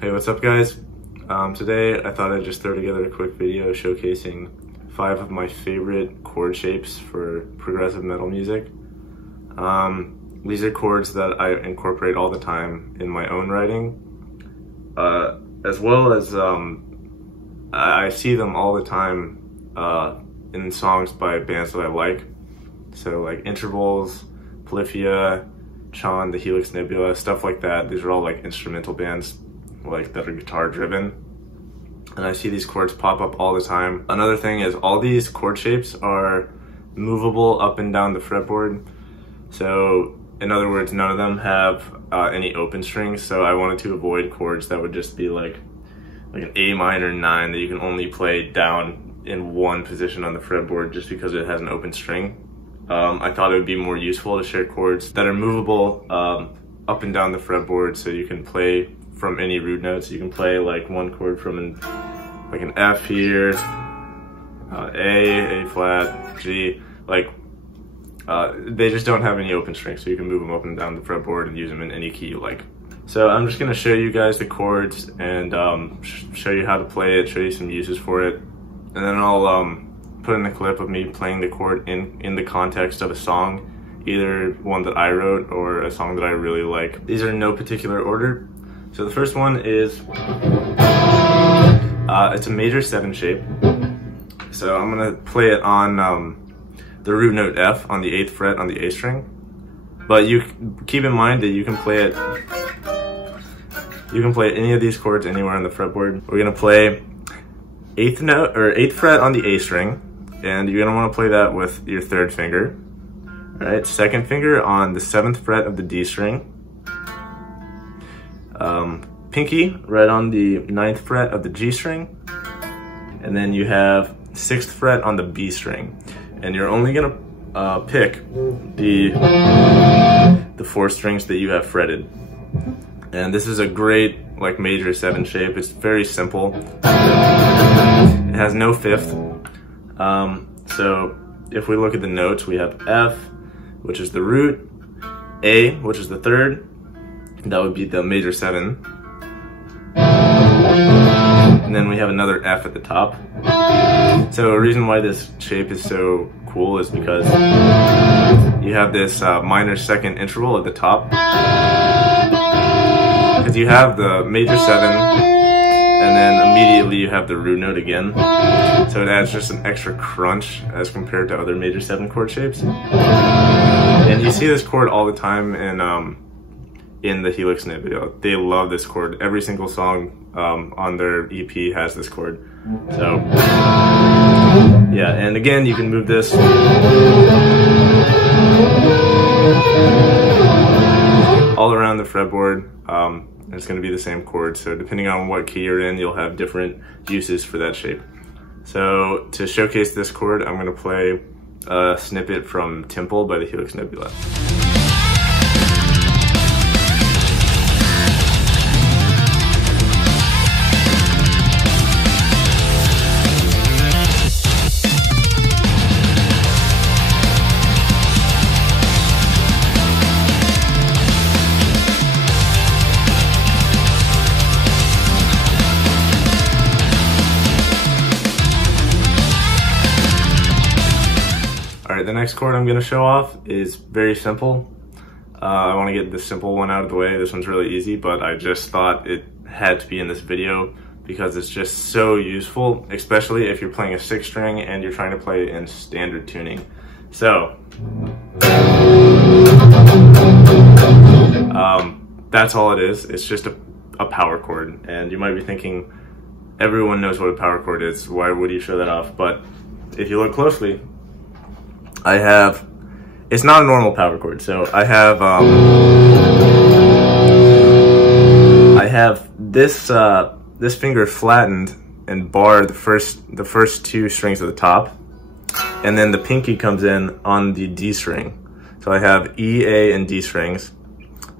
Hey, what's up guys? Today I thought I'd just throw together a quick video showcasing 5 of my favorite chord shapes for progressive metal music. These are chords that I incorporate all the time in my own writing, as well as I see them all the time in songs by bands that I like. So like Intervals, Polyphia, Chords, the Helix Nebula, stuff like that. These are all like instrumental bands like that are guitar driven, and I see these chords pop up all the time. Another thing is all these chord shapes are movable up and down the fretboard. So in other words, none of them have any open strings, so I wanted to avoid chords that would just be like an A minor 9 that you can only play down in one position on the fretboard just because it has an open string. I thought it would be more useful to share chords that are movable up and down the fretboard, so you can play from any root notes. You can play like one chord from an F here, A flat, G, they just don't have any open strings, so you can move them up and down the fretboard and use them in any key you like. So I'm just gonna show you guys the chords and show you how to play it, show you some uses for it, and then I'll put in a clip of me playing the chord in the context of a song, either one that I wrote or a song that I really like. These are in no particular order. So the first one is, it's a major 7 shape. So I'm gonna play it on the root note F on the 8th fret on the A string. But you keep in mind that you can play any of these chords anywhere on the fretboard. We're gonna play 8th fret on the A string, and you're gonna wanna play that with your 3rd finger. All right, 2nd finger on the 7th fret of the D string. Pinky right on the 9th fret of the G string, and then you have 6th fret on the B string, and you're only gonna pick the 4 strings that you have fretted. And this is a great like major 7 shape. It's very simple. It has no 5th. So if we look at the notes, we have F, which is the root, A, which is the 3rd. That would be the major 7. And then we have another F at the top. So a reason why this shape is so cool is because you have this minor 2nd interval at the top. Because you have the major 7, and then immediately you have the root note again. So it adds just an extra crunch as compared to other major 7 chord shapes. And you see this chord all the time in the Helix Nebula. They love this chord. Every single song on their EP has this chord. So yeah, and again, you can move this all around the fretboard. It's going to be the same chord, so depending on what key you're in, you'll have different uses for that shape. So to showcase this chord, I'm going to play a snippet from Temple by the Helix Nebula. The next chord I'm going to show off is very simple. I want to get this simple one out of the way. This one's really easy, but I just thought it had to be in this video because it's just so useful, especially if you're playing a 6th string and you're trying to play in standard tuning. So that's all it is. It's just a power chord, and you might be thinking, everyone knows what a power chord is. Why would you show that off? But if you look closely, it's not a normal power chord. So I have this finger flattened and barred the first 2 strings at the top, and then the pinky comes in on the D string. So I have E, A, and D strings,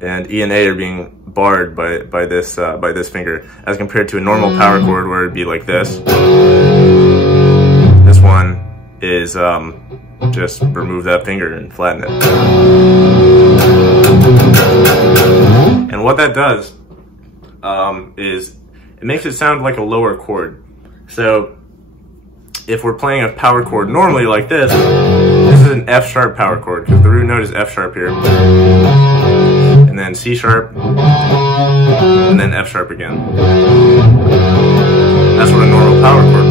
and E and A are being barred by this finger, as compared to a normal power chord where it'd be like this. This one is just remove that finger and flatten it. And what that does is it makes it sound like a lower chord. So if we're playing a power chord normally like this is an F sharp power chord because the root note is F sharp here, and then C sharp, and then F sharp again. That's what a normal power chord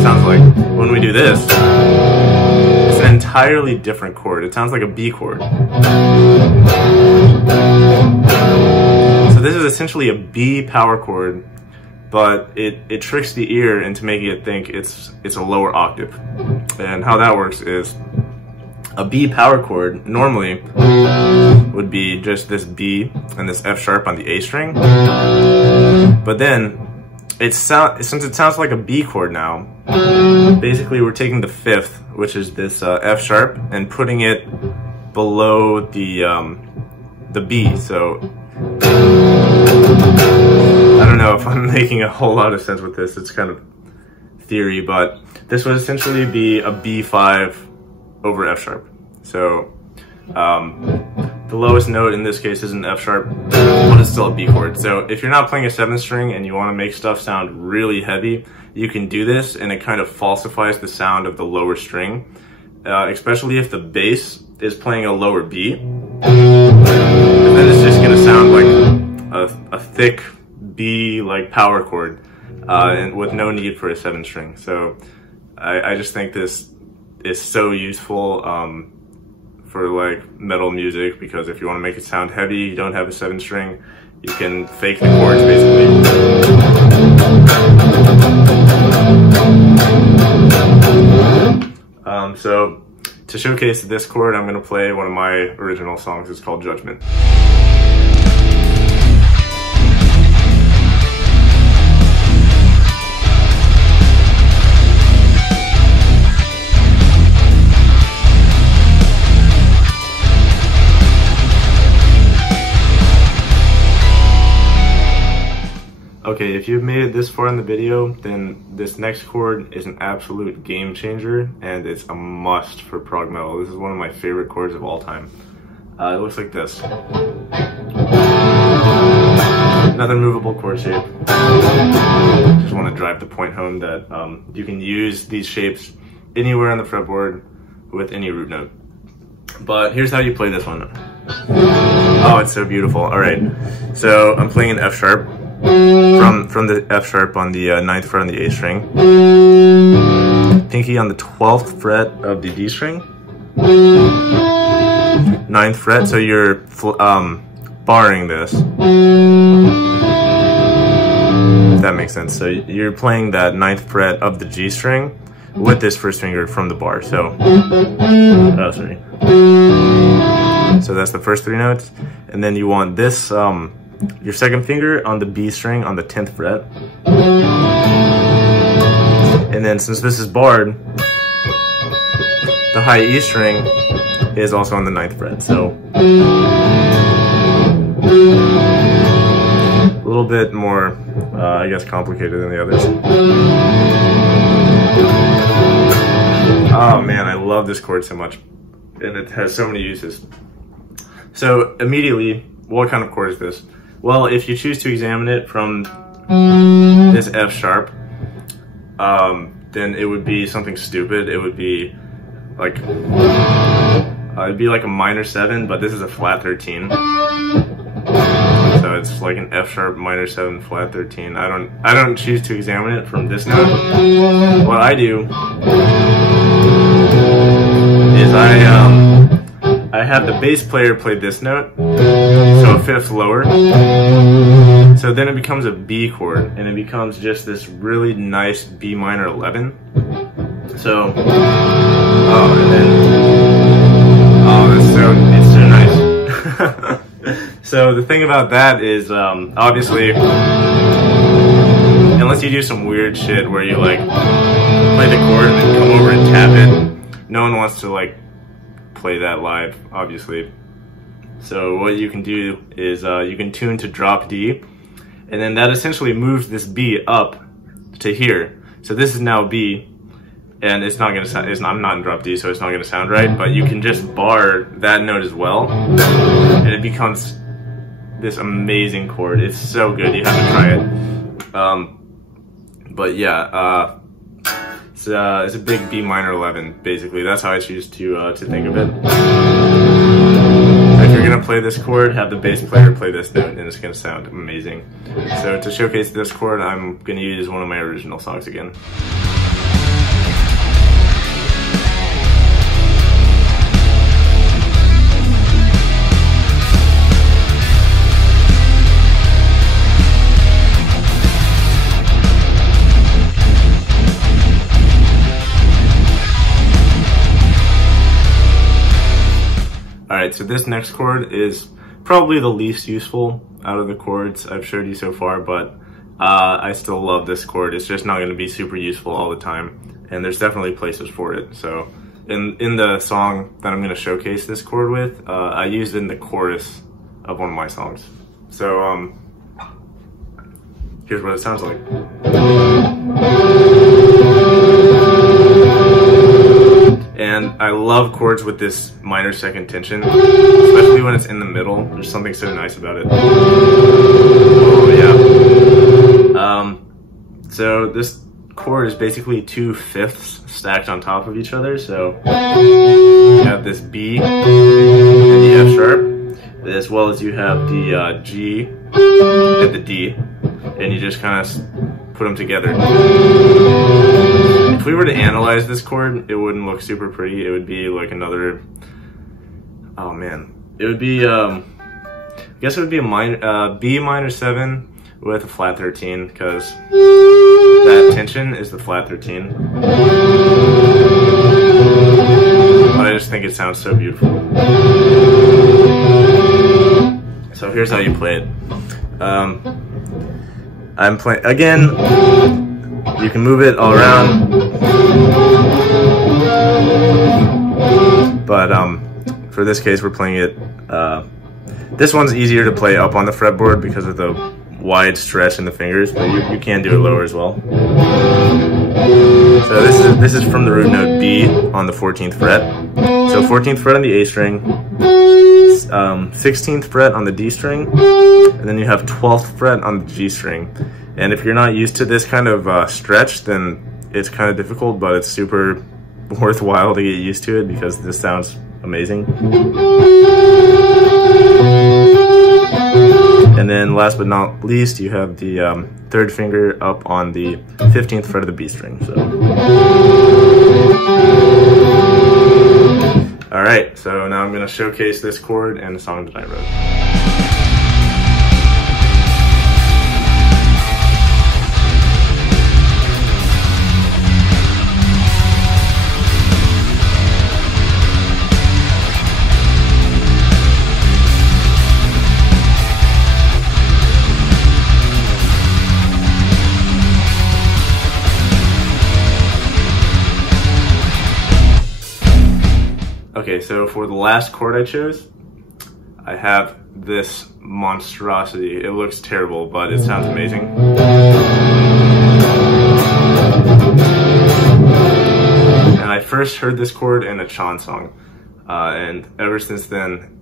sounds like. When we do this, it's an entirely different chord. It sounds like a B chord. So this is essentially a B power chord, but it tricks the ear into making it think it's a lower octave. And how that works is a B power chord normally would be just this B and this F sharp on the A string, but then since it sounds like a B chord now, basically we're taking the fifth, which is this F sharp, and putting it below the B. So I don't know if I'm making a whole lot of sense with this. It's kind of theory, but this would essentially be a B5 over F sharp. So the lowest note in this case is an F sharp, but it's still a B chord. So if you're not playing a 7th string and you want to make stuff sound really heavy, you can do this, and it kind of falsifies the sound of the lower string, especially if the bass is playing a lower B. And then it's just going to sound like a thick B like power chord, and with no need for a 7th string. So I just think this is so useful for like metal music, because if you want to make it sound heavy, you don't have a 7th string, you can fake the chords basically. So to showcase this chord, I'm going to play one of my original songs. It's called Judgment. Okay, if you've made it this far in the video, then this next chord is an absolute game changer, and it's a must for prog metal. This is one of my favorite chords of all time. It looks like this. Another movable chord shape. Just want to drive the point home that you can use these shapes anywhere on the fretboard with any root note. But here's how you play this one. Oh, it's so beautiful. All right, so I'm playing an F sharp. From the F sharp on the 9th fret on the A string, pinky on the 12th fret of the D string, 9th fret, so you're barring this, if that makes sense. So you're playing that 9th fret of the G string with this first finger from the bar. So, oh, sorry. So that's the first 3 notes, and then you want this your second finger on the B string on the 10th fret. And then since this is barred, the high E string is also on the 9th fret. So a little bit more, I guess, complicated than the others. Oh man, I love this chord so much. And it has so many uses. So immediately, what kind of chord is this? Well, if you choose to examine it from this F sharp, then it would be something stupid. It would be like, it'd be like a minor 7, but this is a flat 13. So it's like an F sharp minor 7 flat 13. I don't choose to examine it from this note. What I do is I have the bass player play this note, so a 5th lower. So then it becomes a B chord, and it becomes just this really nice B minor 11. So, oh, and then, oh, it's so nice. So the thing about that is, obviously, unless you do some weird shit where you like play the chord and then come over and tap it, no one wants to like play that live, obviously. So what you can do is you can tune to drop D, and then that essentially moves this B up to here. So this is now B, and it's not gonna sound. I'm not in drop D, so it's not gonna sound right. But you can just bar that note as well, and it becomes this amazing chord. It's so good, you have to try it. But yeah, it's a big B minor 11, basically. That's how I choose to think of it. If you're gonna play this chord, have the bass player play this note, and it's gonna sound amazing. So to showcase this chord, I'm gonna use one of my original songs again. Alright, so this next chord is probably the least useful out of the chords I've showed you so far, but I still love this chord. It's just not going to be super useful all the time, and there's definitely places for it. So in the song that I'm going to showcase this chord with, I used it in the chorus of one of my songs. So here's what it sounds like. And I love chords with this minor second tension, especially when it's in the middle. There's something so nice about it. Oh yeah. So this chord is basically 2/5 stacked on top of each other. So you have this B and the F sharp, as well as you have the G and the D, and you just kind of put them together. If we were to analyze this chord, it wouldn't look super pretty. It would be like another, oh man, it would be, I guess it would be a B minor 7 with a flat 13, because that tension is the flat 13. But I just think it sounds so beautiful. So here's how you play it. I'm playing, again, you can move it all around, but for this case we're playing it, this one's easier to play up on the fretboard because of the wide stretch in the fingers, but you can do it lower as well. So this is from the root note B on the 14th fret. So 14th fret on the A string, 16th fret on the D string, and then you have 12th fret on the G string. And if you're not used to this kind of stretch, then it's kind of difficult, but it's super worthwhile to get used to it because this sounds amazing. And then last but not least, you have the third finger up on the 15th fret of the B string. So. All right, so now I'm gonna showcase this chord and the song that I wrote. Okay, so for the last chord I chose, I have this monstrosity. It looks terrible, but it sounds amazing. And I first heard this chord in a Chon song, and ever since then,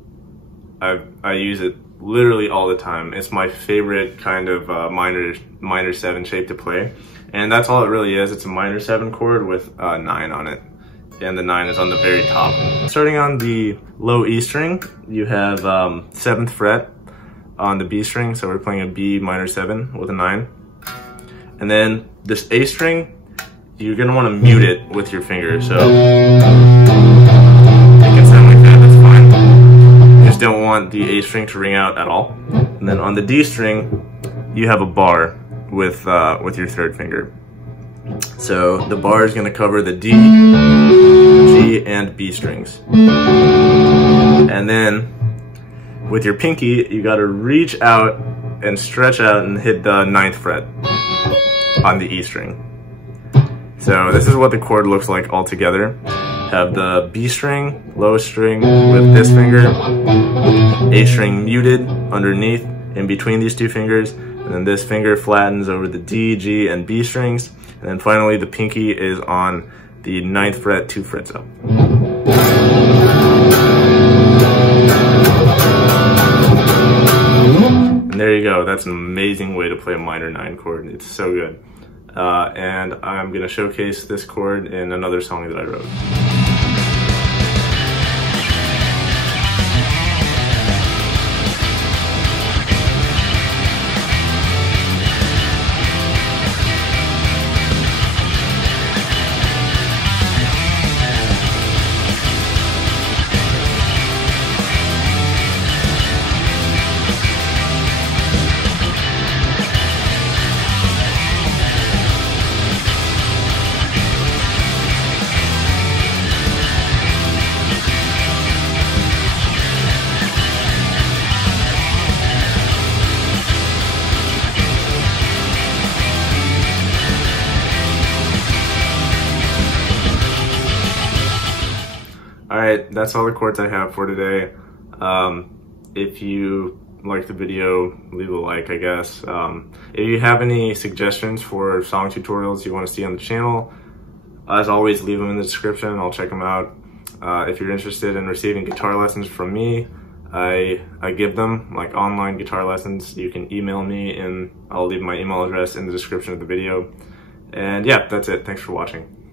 I use it literally all the time. It's my favorite kind of minor 7 shape to play, and that's all it really is. It's a minor 7 chord with a 9 on it. And the 9 is on the very top. Starting on the low E string, you have 7th fret on the B string, so we're playing a B minor 7 with a 9. And then this A string, you're gonna wanna mute it with your finger, so it can sound like that, that's fine. You just don't want the A string to ring out at all. And then on the D string, you have a bar with your third finger. So the bar is going to cover the D, G, and B strings. And then with your pinky, you got to reach out and stretch out and hit the 9th fret on the E string. So this is what the chord looks like all together. Have the B string, low string with this finger, A string muted underneath in between these two fingers, and then this finger flattens over the D, G, and B strings. And then finally the pinky is on the 9th fret, 2 frets up. And there you go. That's an amazing way to play a minor 9 chord. It's so good. And I'm gonna showcase this chord in another song that I wrote. Alright, that's all the chords I have for today. If you like the video, leave a like, I guess. If you have any suggestions for song tutorials you want to see on the channel, as always, leave them in the description. I'll check them out. If you're interested in receiving guitar lessons from me, I give them, like online guitar lessons. You can email me, and I'll leave my email address in the description of the video. And yeah, that's it. Thanks for watching.